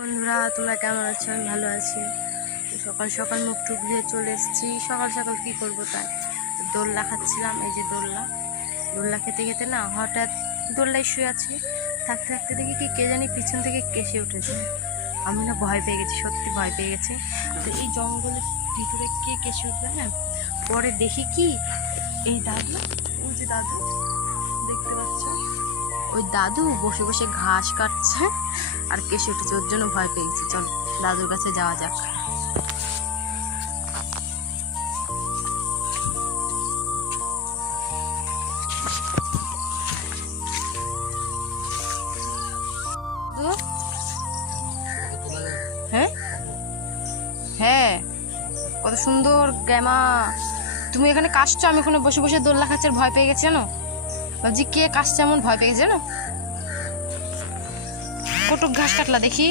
বন্ধুরা, তোমরা কেমন আছো? আমি ভালো আছি। সকাল সকাল মুখ টুক ধুয়ে চলে এসেছি। সকাল সকাল কি করবো, তাই দোল্লা খাচ্ছিলাম। এই যে দোল্লা খেতে খেতে না হঠাৎ দোল্লায় শুয়ে আছি, থাকতে থাকতে দেখি কি কে জানি পিছন থেকে কেসে উঠেছে। আমি না ভয় পেয়ে গেছি, সত্যি ভয় পেয়ে গেছি। তো এই জঙ্গলের ভিতরে কে কেসে উঠবে না, পরে দেখি কি এই দাদু, ওই যে দাদু দেখতে পাচ্ছ, ওই দাদু বসে বসে ঘাস কাটছে আর কেসে উঠেছে। ওর জন্য ভয় পেয়ে গেছি। চল দাদুর কাছে যাওয়া যাক। হ্যাঁ হ্যাঁ, কত সুন্দর গ্যামা। তুমি এখানে কাশছো, আমি ওখানে বসে বসে দোল্লা খাচ্ছি আর ভয় পেয়ে গেছি জানো। ভাবছি কে কাশছে এমন ভয় পেয়ে গেছে জানো। কটুক ঘাস কাটলা দেখি।